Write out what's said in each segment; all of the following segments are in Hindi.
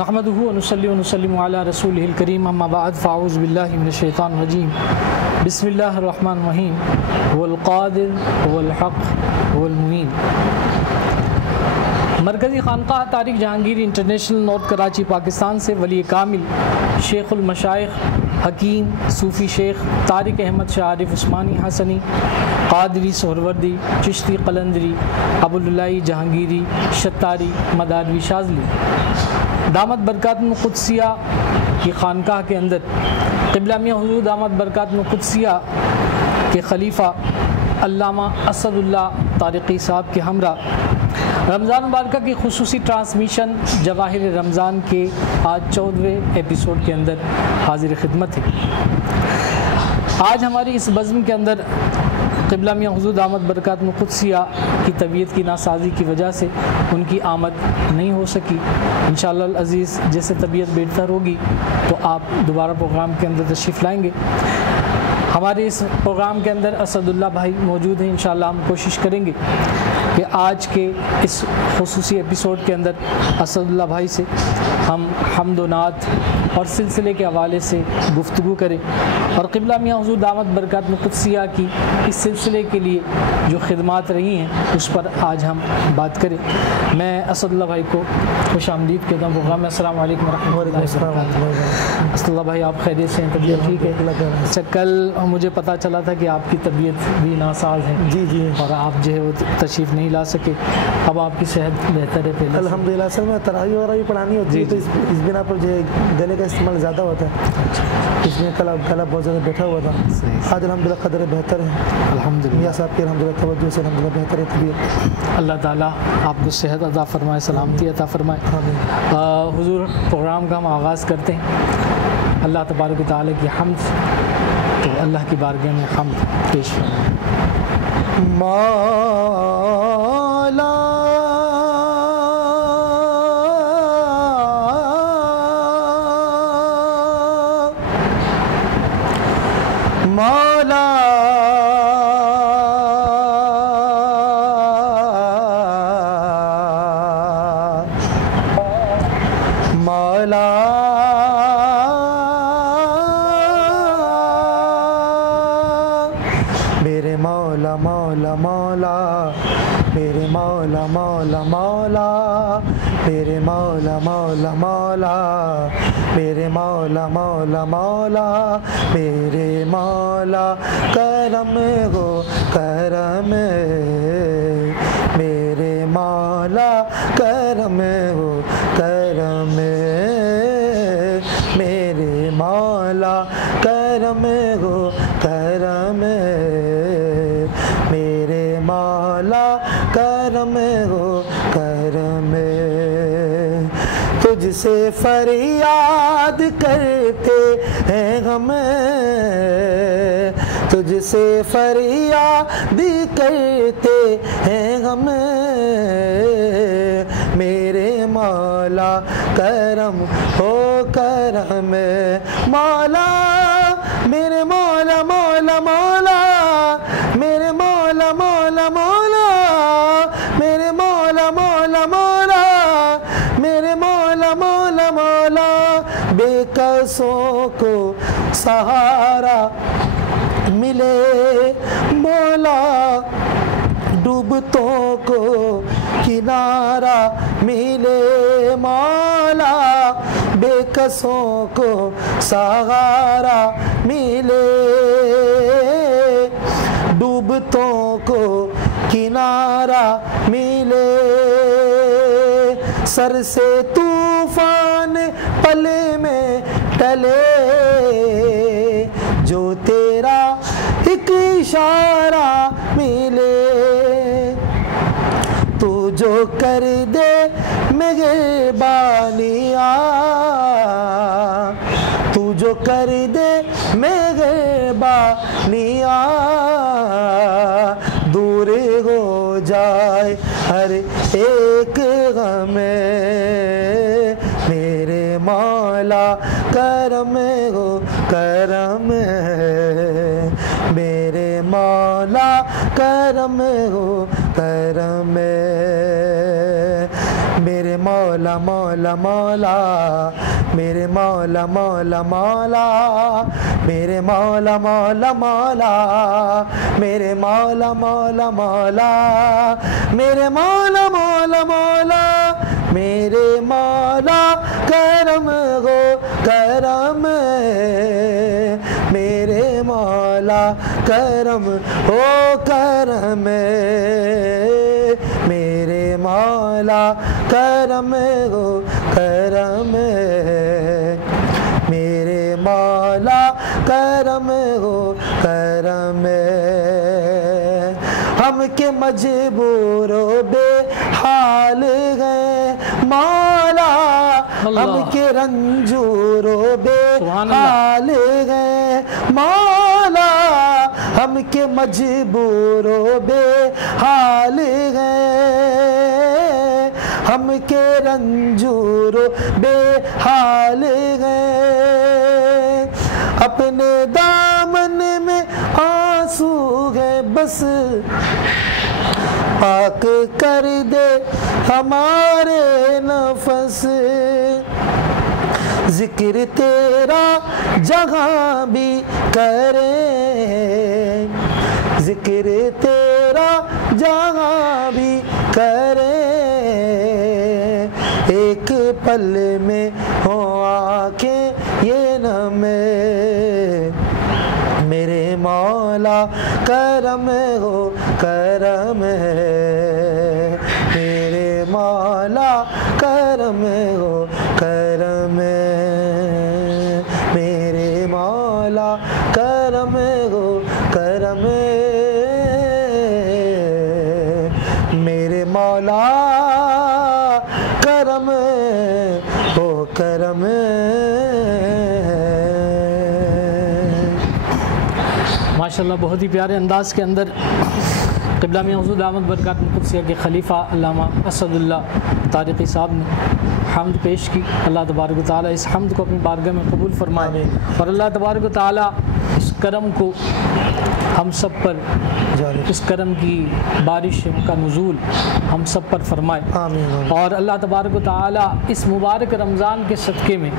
नहमदुहु व नुसल्ली व नुसल्लिमु अला रसूलिहिल करीम अम्मा बाद फ़अऊज़ु बिल्लाहि मिनश शैतानिर रजीम बिस्मिल्लाहिर रहमानिर रहीम वल क़ादिर वल हक़ वल मुईन। मरकज़ी खानक़ाह तारिक जहांगीर इंटरनेशनल नॉर्थ कराची पाकिस्तान से वली कामिल शेखुल मशाइख़ हकीम सूफ़ी शेख तारिक अहमद शाह आरिफ उस्मानी हसनी क़ादरी सोहरवर्दी चिश्ती क़लंदरी अबुल्लाई जहांगीरी शत्तारी मदारवी शाज़ली दामत बरकातुल क़ुद्सिया की खानकाह के अंदर क़िबला मियां हुज़ूर दामत बरकातुल क़ुद्सिया के खलीफा अल्लामा असदुल्लाह तारिक़ी साहब के हमरा रमज़ान मुबारक की खुसूसी ट्रांसमिशन जवाहिर रमज़ान के आज 14वें एपिसोड के अंदर हाजिर खिदमत है। आज हमारी इस बज़्म के अंदर क़िबला मियां हुज़ूर दामत बरकातुल क़ुद्सिया की तबीयत की नासाजी की वजह से उनकी आमद नहीं हो सकी। इंशाअल्लाह अज़ीज़ जैसे तबीयत बेहतर होगी तो आप दोबारा प्रोग्राम के अंदर तशरीफ़ लाएँगे। हमारे इस प्रोग्राम के अंदर असदुल्ला भाई मौजूद हैं। इंशाअल्लाह हम कोशिश करेंगे कि आज के इस खुसूसी एपिसोड के अंदर असदुल्ला भाई से हम हम्द व नात और सिलसिले के हवाले से गुफ्तगू करें और क़िबला मियां हुज़ूर दामत बरकातुल क़ुद्सिया की इस सिलसिले के लिए जो खिदमात रही हैं उस पर आज हम बात करें। मैं असदुल्ला भाई को खुशामदीद कहता हूँ प्रोग्राम में। अस्सलाम वालेकुम रहमतुल्लाहि व बरकातुहू। असदुल्ला भाई आप खैरियत से हैं? तबीयत ठीक है? अच्छा, कल मुझे पता चला था कि आपकी तबीयत भी नासाज है। जी जी, और आप जो है वो तशरीफ़ नहीं ला सके। अब आपकी सेहत बेहतर है पहले? अल्हम्दुलिल्लाह। सर मैं तरावी वगैरह भी पढ़ानी होती है तो इस बिना पर जो गले का इस्तेमाल ज़्यादा होता है, इसमें गला बहुत ज़्यादा बैठा हुआ था। आज अल्हम्दुलिल्लाह कदर बेहतर है अल्हम्दुलिल्लाह। मियां साहब की अल्हम्दुलिल्लाह तवज्जो से अल्हम्दुलिल्लाह बेहतर है तबीयत। अल्लाह ताला आपको सेहत अता फरमाए, सलामती अता फरमाए। हुजूर प्रोग्राम का हम आगाज़ करते हैं अल्लाह तबारक व तआला की हम्द। तो अल्लाह की बारगाह में हम्द पेश मौला मौला मौला मेरे मौला मौला मौला मेरे मौला मौला मौला मेरे मौला मौला मौला मेरे मौला मौला मौला मेरे मौला करम हो करम मेरे मौला करम हो करम मेरे मौला करम हो करम मेरे मौला करम हो करम। तुझसे फरियाद करते हैं हम, तुझसे फरियाद करते हैं हम मेरे मौला करम हो करम। मौला मेरे मौला मौला मौला मेरे मौला मौला मौला मेरे मौला मौला मौला मेरे मौला मौला मौला बेकसों को सहारा मिले मौला डूबतों को किनारा मिले मौला बेकसों को सहारा मिले डूबतों को किनारा मिले सर से तूफान पले में टले जो तेरा एक इशारा मिले तू जो कर दे मेहरबानियाँ तू जो कर दे मेहरबानियाँ दूर हो जाए हर एक गम मेरे मौला करम हो करम मेरे मौला करम हो करम मेरे मौला मौला मौला, मेरे मौला मौला मौला, मेरे मौला मौला मौला, मेरे मौला मौला मौला, मेरे मौला मौला मौला, मेरे मौला करम गो करम, मेरे मौला करम हो करम, मेरे मौला करम हो करम, मेरे मौला करम हो करम। हम के मजबूरों बेहाल गए मौला, हम के रंजूरों बेहाल गए मौला, हम के मजबूरों बेहाल गए, हम के रंजूरों बेहाल गए, अपने दामन में आंसू गए बस, पाक कर दे हमारे नफस, जिक्र तेरा जहाँ भी करें, जिक्र तेरा जहाँ भी करें, एक पल में हो आंखें ये नमे, मेरे मौला करम हो करम है, मेरे मौला करम हो करम, मेरे मौला करम हो करम, मेरे मौला करम हो करम। माशाल्लाह बहुत ही प्यारे अंदाज़ के अंदर क़िबला मियां हुज़ूर दामद बरकातुहू क़ुद्सिया के खलीफा अल्लामा असदुल्लाह तारिक़ी साहब ने हम्द पेश की। अल्लाह तबारक व तआला इस हम्द को अपनी बारगाह में कबूल फरमाए और अल्लाह तबारक व तआला इस करम को हम सब पर, इस करम की बारिश का नुज़ूल हम सब पर फरमाए। आमीन। और अल्लाह तबारक व तआला इस मुबारक रमज़ान के सदक़े में,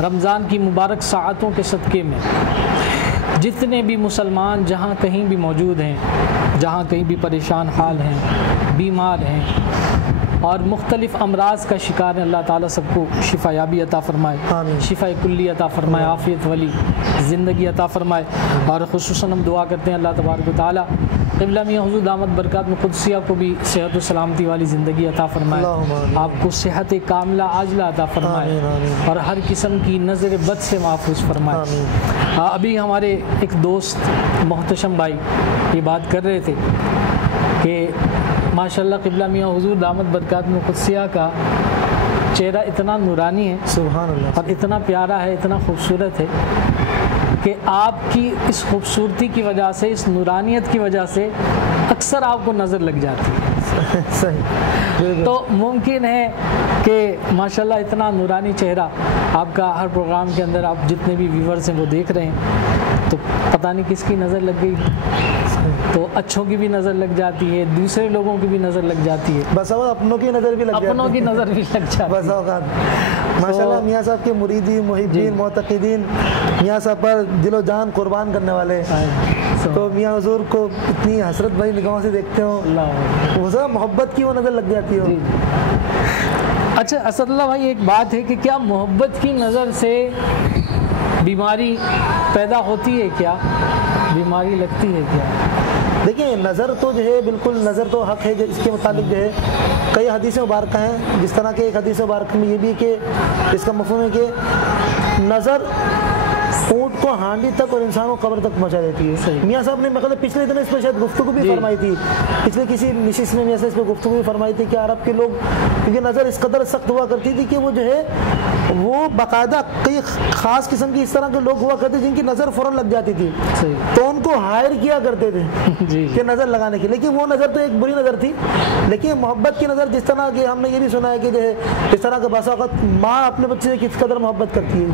रमज़ान की मुबारक साअतों के सदक़े में जितने भी मुसलमान जहाँ कहीं भी मौजूद हैं, जहाँ कहीं भी परेशान हाल हैं, बीमार हैं और मुख्तलिफ़ अमराज का शिकार है, अल्लाह ताला सबको शिफा याबी अता फ़रमाए, शिफा कुल्ली अता फ़रमाए, आफ़ियत वाली ज़िंदगी अता फ़रमाए। और ख़ुसूसन हम दुआ करते हैं अल्लाह तबारक व तआला क़िबला मियां हुज़ूर दामद बरकातुहू क़ुद्सिया को भी सेहत व सलामती वाली ज़िंदगी अता फ़रमाए, आपको सेहत कामिला आजला अता फ़रमाए और हर किस्म की नज़र बद से महफूज फ़रमाए। अभी हमारे एक दोस्त मोहतशम भाई ये बात कर रहे थे कि माशाल्लाह क़िबला मियां हुज़ूर दामद बरकातुहू क़ुद्सिया का चेहरा इतना नूरानी है, सुभान अल्लाह, और इतना प्यारा है, इतना खूबसूरत है कि आपकी इस खूबसूरती की वजह से, इस नूरानियत की वजह से अक्सर आपको नज़र लग जाती है। सही। तो मुमकिन है कि माशाल्लाह इतना नूरानी चेहरा आपका हर प्रोग्राम के अंदर, आप जितने भी व्यूवर्स हैं वो देख रहे हैं, तो पता नहीं किसकी नज़र लग गई, तो अच्छों की भी नज़र लग जाती है, दूसरे लोगों की भी नज़र लग जाती है, बस अपनों की नज़र भी लग जाती है, अपनों की नज़र भी लग जाती है बस। माशाल्लाह मियाँ साहब के मुरीदी, मुहिब्बीन, मोतक़ीदीन मियाँ साहब पर दिलो जान कुर्बान करने वाले, तो मियाँ हुज़ूर को इतनी हसरत भरी निगाहों से देखते हो, वो सब मोहब्बत की वो नज़र लग जाती हो। अच्छा असदुल्लाह भाई, एक बात है कि क्या मोहब्बत की नज़र से बीमारी पैदा होती है, क्या बीमारी लगती है क्या? देखिए नज़र तो जो है बिल्कुल नज़र तो हक़ है, इसके मुताबिक जो है कई हदीसें मुबारक हैं, जिस तरह के एक हदीस मुबारक में ये भी कि इसका मफ़हूम है कि नज़र ऊँट को हांडी तक और इंसान को कब्र तक पहुँचा देती है। मियाँ साहब ने मतलब पिछले दिन इस पर शायद गुफ्तगू भी फरमाई थी, पिछले किसी निशिस्त में मियाँ साहब इस पर गुफ्तगू भी फरमाई थी कि अरब के लोग, क्योंकि नज़र इस कदर सख्त हुआ करती थी कि वो जो है वो बाकायदा कई ख़ास किस्म की इस तरह के लोग हुआ करते जिनकी नज़र फ़ौरन लग जाती थी, तो उनको हायर किया करते थे कि नज़र लगाने की, लेकिन वो नज़र तो एक बुरी नज़र थी। लेकिन मोहब्बत की नज़र, जिस तरह की हमने ये भी सुना है कि जो है इस तरह के बसा वक़्त माँ अपने बच्चे से किस कदर मोहब्बत करती है,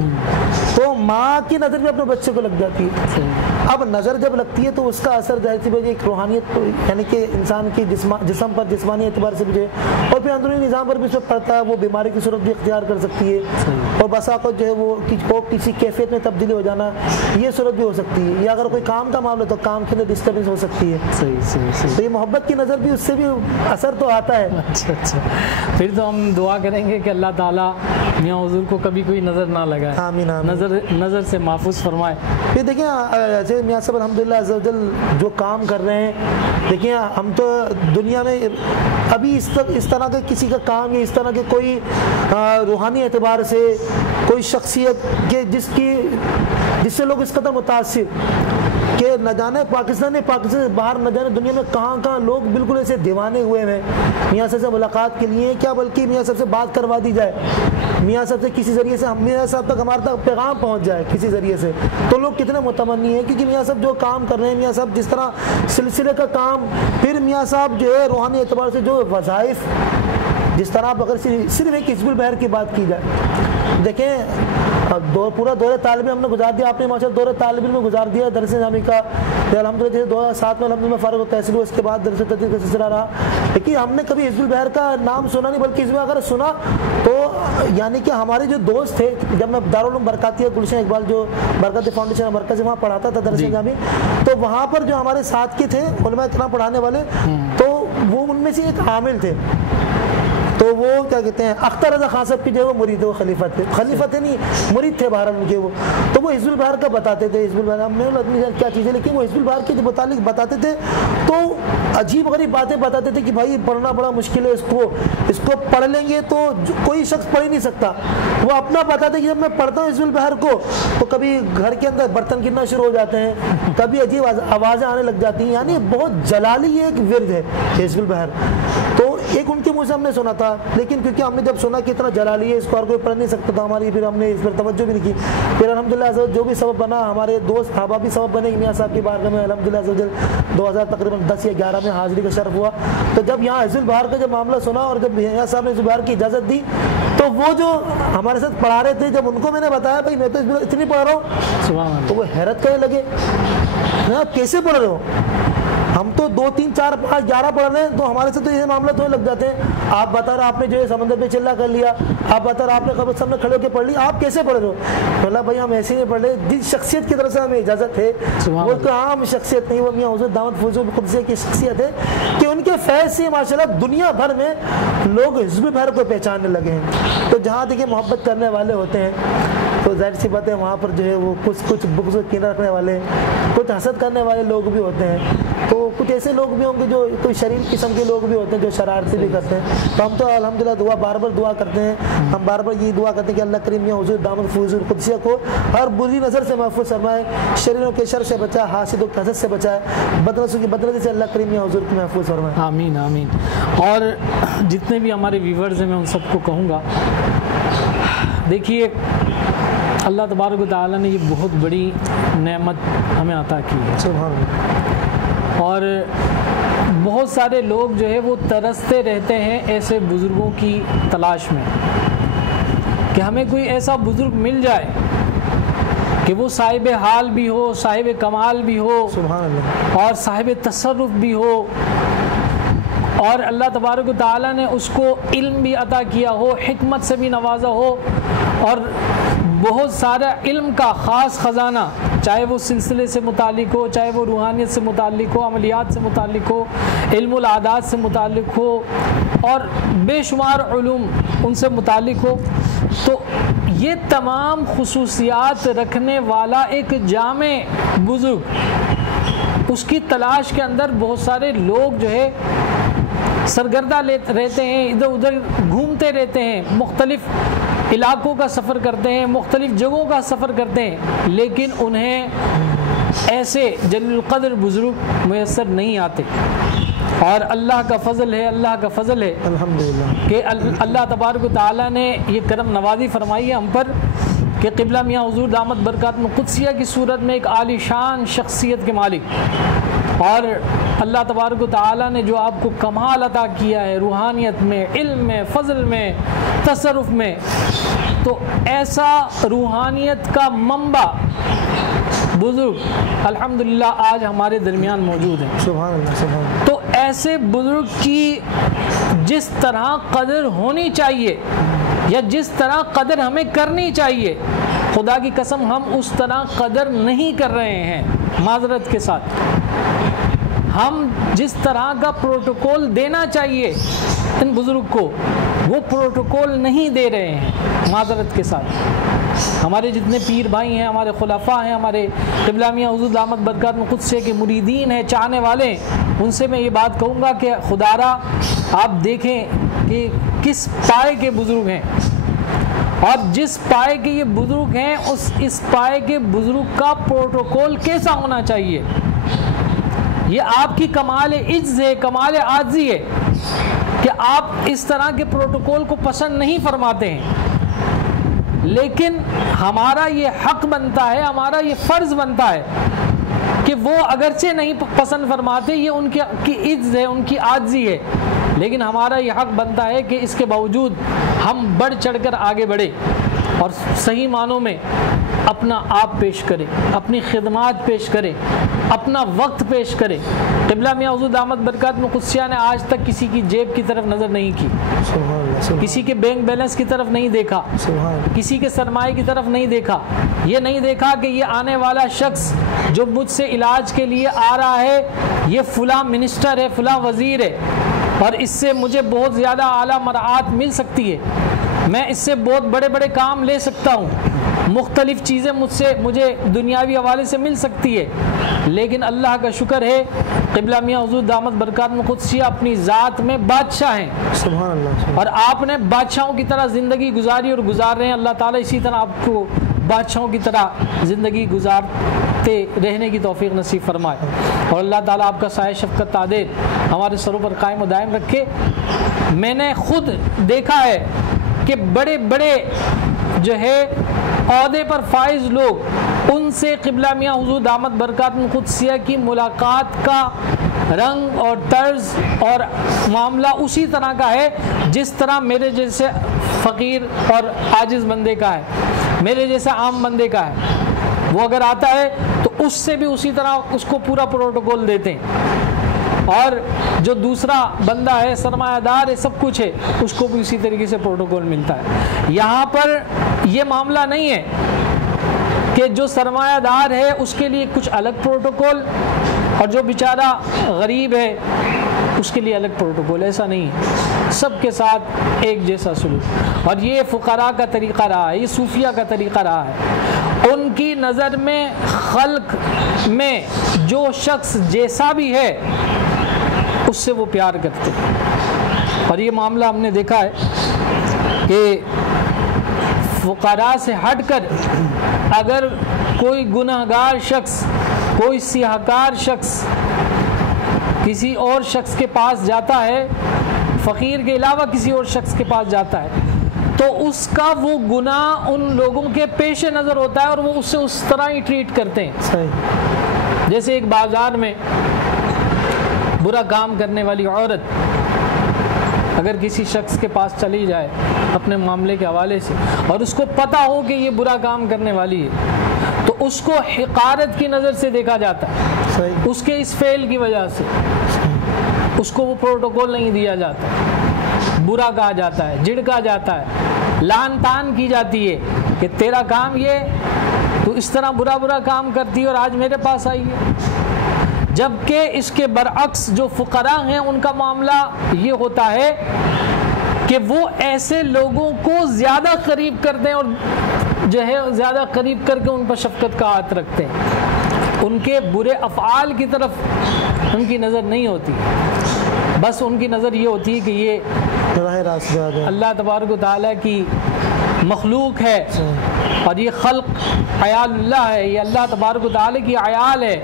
तो माँ की नज़र भी अपने बच्चे को लग जाती है। अब नज़र जब लगती है तो उसका असर जाहिर सी बात है एक रूहानियत यानी कि इंसान की जिस्म पर जिस्मानी एतबार से भी जो है और फिर अंदरूनी निज़ाम पर भी उसमें पड़ता है, वो बीमारी की सूरत भी इख्तियार कर सकती है और बसा को जो है वो किसी कैफियत में तब्दीली हो जाना, ये सूरत भी हो सकती है। या अगर कोई काम का मामला तो काम के अंदर डिस्टर्बेंस हो सकती है। सही। तो ये मोहब्बत की नज़र भी उससे भी असर तो आता है। अच्छा, फिर तो हम दुआ करेंगे कि अल्लाह ताला मियाँ हुजूर को कभी कोई नज़र ना लगाए, आमीन आमीन, नज़र से महफूज फरमाए। ये देखिए जैसे मियाँ साहब अल्हम्दुलिल्लाह अज़्ज़ा वजल जो काम कर रहे हैं, देखिए हम तो दुनिया में अभी इस तरह के किसी का काम या इस तरह के कोई रूहानी एतबार से कोई शख्सियत के जिससे लोग इस कदर मुतासिर कि न जाने पाकिस्तान से बाहर न जाने दुनिया में कहाँ लोग बिल्कुल ऐसे दीवाने हुए हैं मियाँ साहब से मुलाकात के लिए, क्या बल्कि मियाँ साहब से बात करवा दी जाए, मियाँ साहब से किसी ज़रिए से मियाँ साहब तक हमारे तक पैगाम पहुँच जाए किसी ज़रिए से, तो लोग कितने मुतमन्नी हैं। क्योंकि मियाँ साहब जो काम कर रहे हैं, मियाँ साहब जिस तरह सिलसिले का काम, फिर मियाँ साहब जो है रूहानी एतबार से जो वज़ाइफ, जिस तरह आप अगर सिर्फ एक हिज़्बुल बहर की बात की जाए, देखें पूरा दौरे तालिब हमने गुजार दिया, आपने माशाअल्लाह दौरे तालिब में गुजार दिया दरस जामी का, अल्हम्दुलिल्लाह 2007 में अल्हम्दुलिल्लाह फारुक तहसील हुआ, इसके बाद दरस तदरीस का सिलसिला रहा। लेकिन हमने कभी हिज़्बुल बहर का नाम सुना नहीं, बल्कि इसमें अगर सुना तो यानी कि हमारे जो दोस्त थे, जब मैं दारुल उलूम बरकातिया गुलशन इकबाल जो बरकत फाउंडेशन मरकज़ वहाँ पढ़ाता था दरस जामी, तो वहाँ पर जो हमारे साथ के थे उलमा इकराम पढ़ाने वाले, तो वो उनमें से एक आमिल थे, तो वो क्या कहते हैं अख्तर रज़ा खान साहब की जो वो मुरीद, वो खलीफा थे नहीं मुरीद थे बहरहाल उनके वो, तो वो हिज़्बुल बहर का बताते थे। हिज़्बुल बहर हमने क्या चीज़ है, लेकिन वो हिज़्बुल बहर के मुतालिक बताते थे तो अजीब गरीब बातें बताते थे कि भाई पढ़ना बड़ा मुश्किल है, इसको पढ़ लेंगे तो कोई शख्स पढ़ ही नहीं सकता। वो अपना बताते कि जब मैं पढ़ता हूँ हिज़्बुल बहर को तो कभी घर के अंदर बर्तन गिरना शुरू हो जाते हैं, कभी अजीब आवाज़ें आने लग जाती हैं, यानी बहुत जलाली एक विर्द है हिज़्बुल बहर। तो एक उनके मुँह से हमने सुना था, लेकिन क्योंकि हमने जब सुना कि इतना जलाली है, इसको और कोई पढ़ नहीं सकता था हमारी, फिर हमने इस पर तवज्जो भी नहीं की। फिर अल्हम्दुलिल्लाह जो भी सबब बना, हमारे दोस्त अहबाब भी सबब बने मियाँ साहब की बारगाह में अल्हम्दुलिल्लाह 2000 तकरीबन 10 या 11 में हाज़िरी का शर्फ हुआ। तो जब यहाँ हिज़्बुल बहर का जब मामला सुना और जब मियाँ साहब ने हिज़्बुल बहर की इजाज़त दी, तो वो जो हमारे साथ पढ़ा रहे थे, जब उनको मैंने बताया भाई मैं तो इतनी पढ़ रहा हूँ, तो वो हैरत करने लगे, आप कैसे पढ़ रहे हो, हम तो 2, 3, 4, 5, 11 पढ़ रहे हैं, तो हमारे से तो ये मामला तो लग जाते हैं। आप बता रहे आपने जो है समंदर पे चिल्ला कर लिया, आप बता रहे आपने कब्र सामने खड़े होकर पढ़ लिया, आप कैसे पढ़ रहे हो? बोला भाई हम ऐसे नहीं पढ़ रहे, जिस शख्सियत की तरफ से हमें इजाज़त है वो तो आम शख्सियत नहीं, वो मियाँ हुज़ूर दामद फैज़ुल क़ुदसी की शख्सियत है कि उनके फैज़ से माशाल्लाह दुनिया भर में लोग हिज़्बुल बहर को पहचानने लगे हैं। तो जहाँ देखिए मोहब्बत करने वाले होते हैं तो जाहिर सी बात है वहाँ पर जो है वो कुछ बुग़्ज़ कीना रखने वाले, कुछ हसद करने वाले लोग भी होते हैं, तो कुछ ऐसे लोग भी होंगे जो कोई शरीर किस्म के लोग भी होते हैं जो शरारती भी करते हैं। तो हम तो अल्हम्दुलिल्लाह बार बार दुआ करते हैं, हम बार बार ये दुआ करते हैं कि अल्लाह करीम मियाँ हुज़ूर दामद फैज़ुल क़ुदसी को हर बुरी नज़र से महफूज़ फरमाए, शरीरों के शर से बचाए, हासिदों के हसद से बचाए, बदनसों की बदनज़ी से अल्लाह करीम मियाँ हुज़ूर को महफूज़ फरमाए। आमीन आमीन। और जितने भी हमारे व्यूवर्स हैं मैं उन सबको कहूँगा, देखिए अल्लाह तबारक व तआला ने ये बहुत बड़ी नेमत हमें अता की है, सुभान अल्लाह। और बहुत सारे लोग जो है वो तरसते रहते हैं ऐसे बुज़ुर्गों की तलाश में कि हमें कोई ऐसा बुज़ुर्ग मिल जाए कि वो साहिब हाल भी हो, साहिब कमाल भी हो, सुभान अल्लाह, और साहिब तसर्रुफ़ भी हो, और अल्लाह तबारक व तआला ने उसको इल्म भी अता किया हो, हिकमत से भी नवाजा हो, और बहुत सारा इल्म का ख़ास ख़जाना, चाहे वो सिलसिले से मुतालिक हो, चाहे वो रूहानियत से मुतालिक हो, अमलियात से मुतालिक हो, इल्मुल आदात से मुतालिक हो, और बेशुमार उलूम उनसे मुतालिक हो, तो ये तमाम खुसूसियात रखने वाला एक जामे बुज़ुर्ग, उसकी तलाश के अंदर बहुत सारे लोग जो है सरगर्दा रहते हैं, इधर उधर घूमते रहते हैं, मुख्तलिफ़ इलाकों का सफ़र करते हैं, मुख्तलिफ़ जगहों का सफ़र करते हैं, लेकिन उन्हें ऐसे जलील क़द्र बुज़ुर्ग मुयस्सर नहीं आते। और अल्लाह का फ़ज़ल है, अल्लाह का फ़ज़ल है अल्हम्दुलिल्लाह कि अल्लाह तबारक व तआला ने ये करम नवाज़ी फरमाई है हम पर कि क़िबला मियाँ हुज़ूर दामद बरकातुहुल क़ुदसिया की सूरत में एक आलीशान शख्सियत के मालिक, और अल्लाह तबारक व तआला ने जो आपको कमाल अता किया है रूहानियत में, इल्म में, फ़ज़ल में, तसर्रुफ़ में, तो ऐसा रूहानियत का मंबा बुजुर्ग अल्हम्दुलिल्लाह आज हमारे दरमियान मौजूद हैं। सुभान अल्लाह, सुभान अल्लाह। तो ऐसे बुजुर्ग की जिस तरह कदर होनी चाहिए या जिस तरह कदर हमें करनी चाहिए, खुदा की कसम हम उस तरह कदर नहीं कर रहे हैं। माजरत के साथ हम जिस तरह का प्रोटोकॉल देना चाहिए इन बुजुर्ग को, वो प्रोटोकॉल नहीं दे रहे हैं। माजरत के साथ हमारे जितने पीर भाई हैं, हमारे खुलाफा हैं, हमारे क़िबला मियां हुज़ूर दामत बरकातुहुल क़ुद्स के मुरीदीन हैं, चाहने वाले, उनसे मैं ये बात कहूँगा कि खुदारा आप देखें कि किस पाए के बुजुर्ग हैं और जिस पाए के ये बुजुर्ग हैं इस पाए के बुजुर्ग का प्रोटोकॉल कैसा होना चाहिए। ये आपकी कमाल इज्ज़ है, कमाल आज़ी है कि आप इस तरह के प्रोटोकॉल को पसंद नहीं फरमाते हैं, लेकिन हमारा ये हक बनता है, हमारा ये फ़र्ज़ बनता है कि वो अगरचे नहीं पसंद फरमाते, ये उनकी इज्ज़त है, उनकी आज़ी है, लेकिन हमारा ये हक बनता है कि इसके बावजूद हम बढ़ चढ़कर आगे बढ़े और सही मानों में अपना आप पेश करें, अपनी खिदमात पेश करें, अपना वक्त पेश करें। क़िबला मियां हुज़ूर दामत बरकातुहुल क़ुद्स ने आज तक किसी की जेब की तरफ नज़र नहीं की, किसी के बैंक बैलेंस की तरफ नहीं देखा, किसी के सरमाए की तरफ नहीं देखा। ये नहीं देखा कि ये आने वाला शख्स जो मुझसे इलाज के लिए आ रहा है ये फ़लाँ मिनिस्टर है, फ़लाँ वज़ीर है और इससे मुझे बहुत ज़्यादा आला मराआत मिल सकती है, मैं इससे बहुत बड़े बड़े काम ले सकता हूँ, मुख्तलिफ़ चीज़ें मुझे दुनियावी हवाले से मिल सकती है। लेकिन अल्लाह का शुक्र है क़िबला मियां हुज़ूर दामत बरकातुहुल क़ुद्स अपनी ज़ात में बादशाह हैं, सुभान अल्लाह, और आपने बादशाहों की तरह ज़िंदगी गुजारी और गुजार रहे हैं। अल्लाह ताला इसी तरह आपको बादशाहों की तरह ज़िंदगी गुजारते रहने की तौफ़ीक़ नसीब फरमाए और अल्लाह ताला आपका साया शफ़क़त तादेर हमारे सरों पर कायम व दायम रखे। मैंने खुद देखा है कि बड़े बड़े जो है औहदे पर फाइज लोग, उनसे क़िबला मियां हुज़ूर दामत बरकातुहुल क़ुद्स की मुलाकात का रंग और तर्ज और मामला उसी तरह का है जिस तरह मेरे जैसे फ़कीर और आजिज़ बंदे का है, मेरे जैसे आम बंदे का है। वो अगर आता है तो उससे भी उसी तरह उसको पूरा प्रोटोकॉल देते हैं और जो दूसरा बंदा है, सरमायादार है, सब कुछ है, उसको भी उसी तरीके से प्रोटोकॉल मिलता है। यहाँ पर ये मामला नहीं है कि जो सरमायादार है उसके लिए कुछ अलग प्रोटोकॉल और जो बेचारा गरीब है उसके लिए अलग प्रोटोकॉल, ऐसा नहीं है। सबके साथ एक जैसा सलूक, और ये फ़ुक़रा का तरीक़ा रहा है, ये सूफिया का तरीक़ा रहा है। उनकी नज़र में खल्क में जो शख्स जैसा भी है उससे वो प्यार करते हैं। और ये मामला हमने देखा है कि फ़ुक़रा से हटकर अगर कोई गुनहगार शख्स, कोई सियाहकार शख्स किसी और शख्स के पास जाता है, फ़कीर के अलावा किसी और शख्स के पास जाता है, तो उसका वो गुनाह उन लोगों के पेश नज़र होता है और वो उससे उस तरह ही ट्रीट करते हैं। सही। जैसे एक बाज़ार में बुरा काम करने वाली औरत अगर किसी शख्स के पास चली जाए अपने मामले के हवाले से और उसको पता हो कि ये बुरा काम करने वाली है, तो उसको हिकारत की नज़र से देखा जाता है। सही। उसके इस फेल की वजह से उसको वो प्रोटोकॉल नहीं दिया जाता, बुरा कहा जाता है, झिड़का जाता है, लान तान की जाती है कि तेरा काम ये, तू इस तरह बुरा बुरा काम करती है और आज मेरे पास आई है। जबकि इसके बरअक्स जो फ़ुक़रा हैं उनका मामला ये होता है कि वो ऐसे लोगों को ज़्यादा करीब करते हैं और जो है ज़्यादा करीब करके उन पर शफ़क़त का हाथ रखते हैं। उनके बुरे अफ़आल की तरफ उनकी नज़र नहीं होती, बस उनकी नज़र ये होती है कि ये अल्लाह तबारक व तआला की मखलूक है और ये खल्क अयालुल्लाह है, ये अल्लाह तबारक व तआला की अयाल है,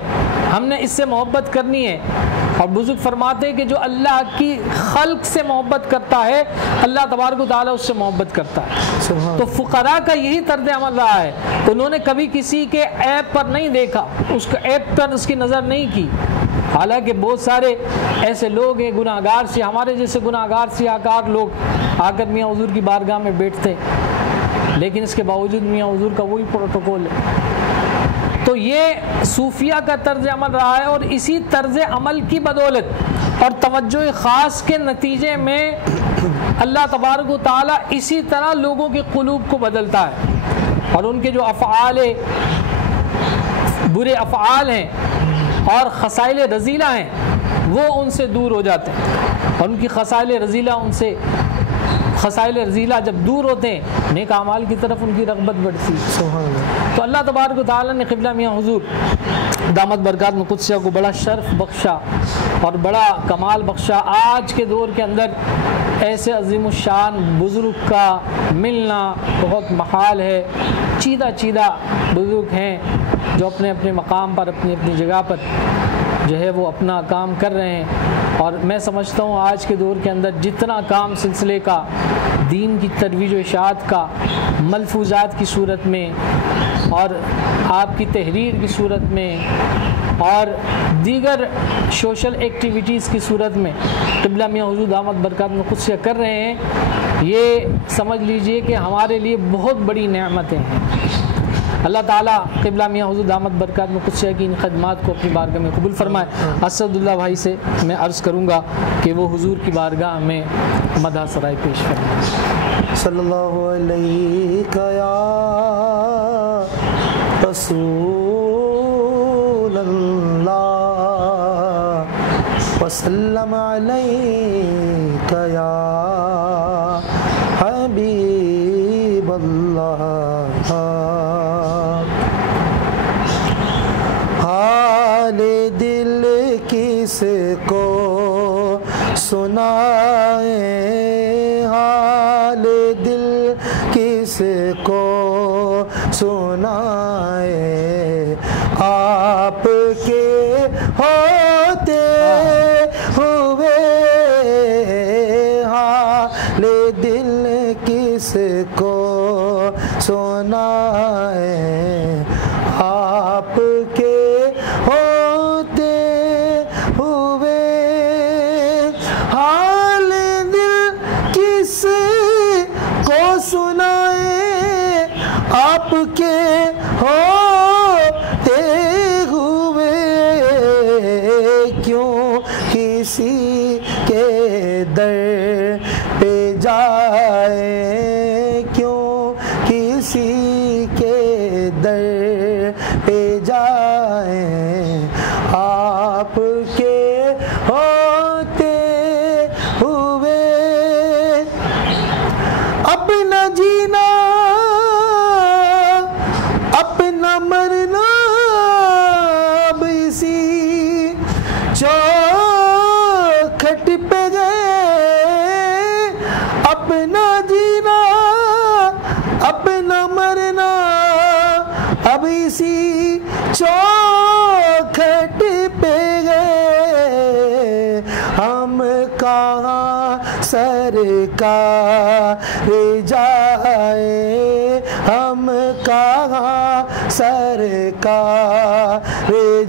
हमने इससे मोहब्बत करनी है। और बुजुर्ग फरमाते हैं कि जो अल्लाह की खल्क से मोहब्बत करता है अल्लाह तबारक व तआला उससे मोहब्बत करता है। तो फ़ुक़रा का यही तर्ज अमल रहा है, उन्होंने कभी किसी के ऐब पर नहीं देखा, उसके ऐब पर उसकी नज़र नहीं की। हालांकि बहुत सारे ऐसे लोग हैं गुनाहगार से, हमारे जैसे गुनाहगार सियाहकार लोग आकर मियां हुज़ूर की बारगाह में बैठते लेकिन इसके बावजूद मियाँ हुजूर का वही प्रोटोकॉल है। तो ये सूफिया का तर्ज अमल रहा है और इसी तर्ज अमल की बदौलत और तवज्जो ख़ास के नतीजे में अल्लाह तबारक व तआला इसी तरह लोगों के क़ुलूब को बदलता है और उनके जो अफ़आल बुरे अफ़आल हैं और खसाइल रज़ीला हैं वो उनसे दूर हो जाते हैं और उनकी खसाइल रज़ीला जब दूर होते हैं नेक अमाल की तरफ उनकी रग़बत बढ़ती है। तो अल्लाह तबारक व तआला ने क़िबला मियाँ हुज़ूर दामत बरकात क़ुद्सिया को बड़ा शर्फ बख्शा और बड़ा कमाल बख्शा। आज के दौर के अंदर ऐसे अज़ीमुश्शान बुज़ुर्ग का मिलना बहुत महाल है। चीदा बुज़ुर्ग हैं जो अपने अपने मकाम पर अपनी अपनी जगह पर जो है वो अपना काम कर रहे हैं और मैं समझता हूँ आज के दौर के अंदर जितना काम सिलसिले का दीन की तरवीज व इशाअत का मलफूज़ात की सूरत में और आपकी तहरीर की सूरत में और दीगर सोशल एक्टिविटीज़ की सूरत में क़िबला मियाँ हुज़ूर दामत बरकात क़ुद्सिया कर रहे हैं, ये समझ लीजिए कि हमारे लिए बहुत बड़ी नेमतें हैं। अल्लाह ताला क़िबला मियाँ हुज़ूर दामत बरकात क़ुद्सिया की इन खदमात को अपनी बारगाह में कबूल फरमाए। असदुल्लाह भाई से मैं अर्ज़ करूँगा कि वो हुज़ूर की बारगाह में मदह सराय पेश फरमाए। सल्लल्लाहु अलैहि या रसूल अल्लाह वसल्लम अलैका या हबीब अल्लाह। हाले दिल किसको सुनाए, हाले दिल किसको सुनाए, आपके होते हुए हाले दिल किसको सुनाए, आपके होते हुए हाल दिल किसको सुनाए, आपके होते हुए क्यों किसी के दर पे जाए, क्यों किसी के दर पे जाए, आपके होते हुए अपना जीना अपना मरना अब इसी चौखट पे गए, अपना जीना अपना मरना अब इसी चौखट पे गए, हम कहाँ सरकार जाए, हम कहाँ सरकार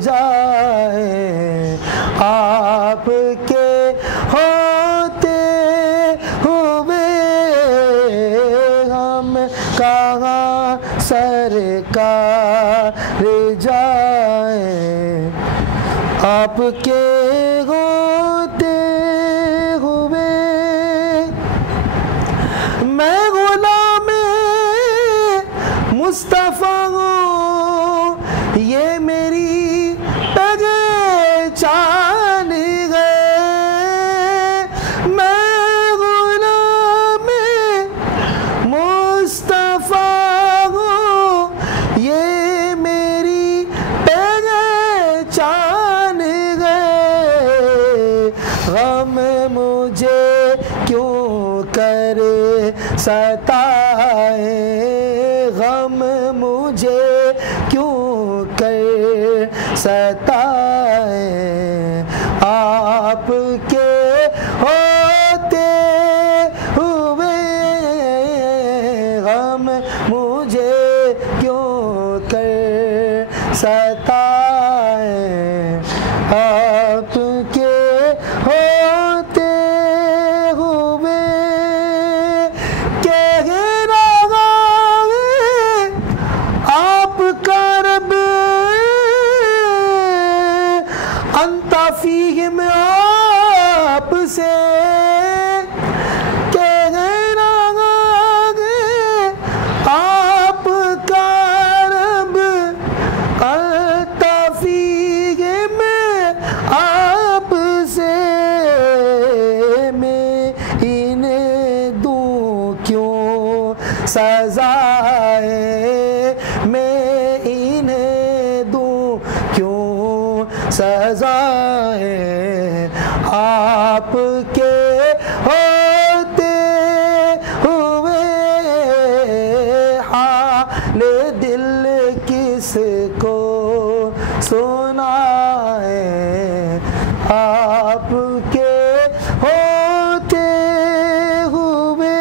जाए, आपके होते हुए हम कहाँ सरकार जाए, आपके होते हुए मैं गुलाम मुस्तफ़ा हूँ, ये मेरी पहचान गए, मैं गुलाम मुस्तफ़ा हूँ, ये मेरी पहचान गए, गम मुझे क्यों करे सताए, गम मुझे क्यों कर सताए, आपके होते हुए गम मुझे क्यों कर सताए, आपके होते हुए कह रहा सजाए मैं इन्हें दूं क्यों सजाए आपके होते हुए हाल दिल किसको सुनाए आपके होते हुए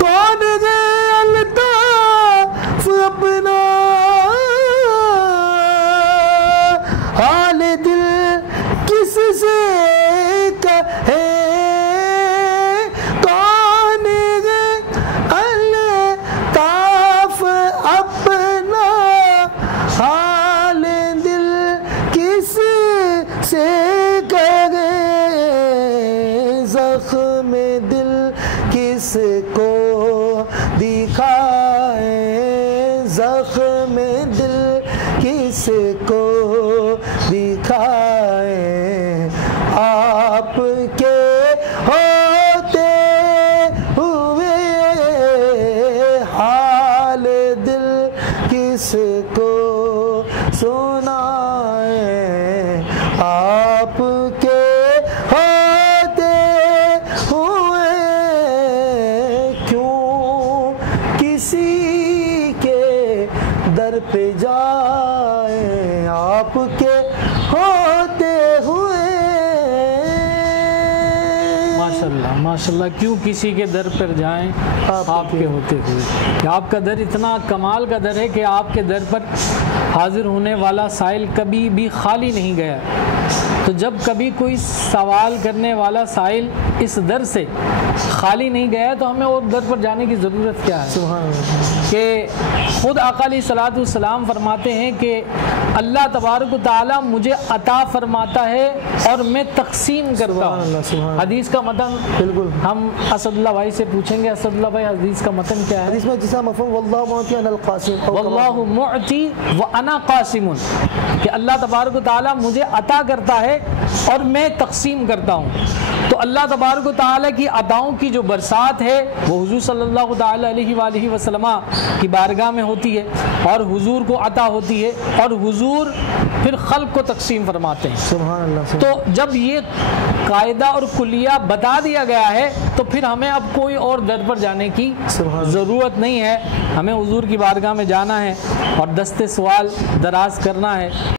कौन है अल्ताफ अपना हाल दिल किससे कहे कौन है अल्ताफ अपना हाल दिल किससे कहे जख्म दिल किसको दिखाए जख्म दिल किसको दिखाए आपके होते हुए हाल दिल किसको सुनाए आपके होते हुए क्यों किसी के दर पे जाए आपके होते हुए माशाल्लाह माशाल्लाह, क्यों किसी के दर पर जाएं आपके होते हुए। कि आपका दर इतना कमाल का दर है कि आपके दर पर हाजिर होने वाला साइल कभी भी खाली नहीं गया। तो जब कभी कोई सवाल करने वाला साइल इस दर से खाली नहीं गया तो हमें और दर पर जाने की ज़रूरत क्या है। कि खुद आका अलैहिस्सलातु वस्सलाम फरमाते हैं कि अल्लाह तबारक व तआला मुझे अता फरमाता है और मैं तकसीम करता हूँ। हदीस का मतन बिल्कुल हम असदुल्लाह भाई से पूछेंगे। असदुल्लाह भाई, हदीस का मतन क्या है? हदीस में जिसका मफ़हूम वल्लाहु मुअती अनल क़ासिम वल्लाहु मुअती व अना क़ासिमुन, कि अल्लाह तबारक व तआला मुझे अता करता है और मैं तकसीम करता हूँ। तो अल्लाह तबारक व तआला की अताओं की जो बरसात है वो हुजूर सल्लल्लाहु अलैहि वसल्लम की बारगाह में होती है और हुजूर को अता होती है और हुजूर फिर खल्क को तकसीम फरमाते हैं। सुभान अल्लाह। तो जब ये कायदा और कुलिया बता दिया गया है तो फिर हमें अब कोई और दर पर जाने की ज़रूरत नहीं है। हमें हुजूर की बारगाह में जाना है और दस्ते सवाल दराज करना है।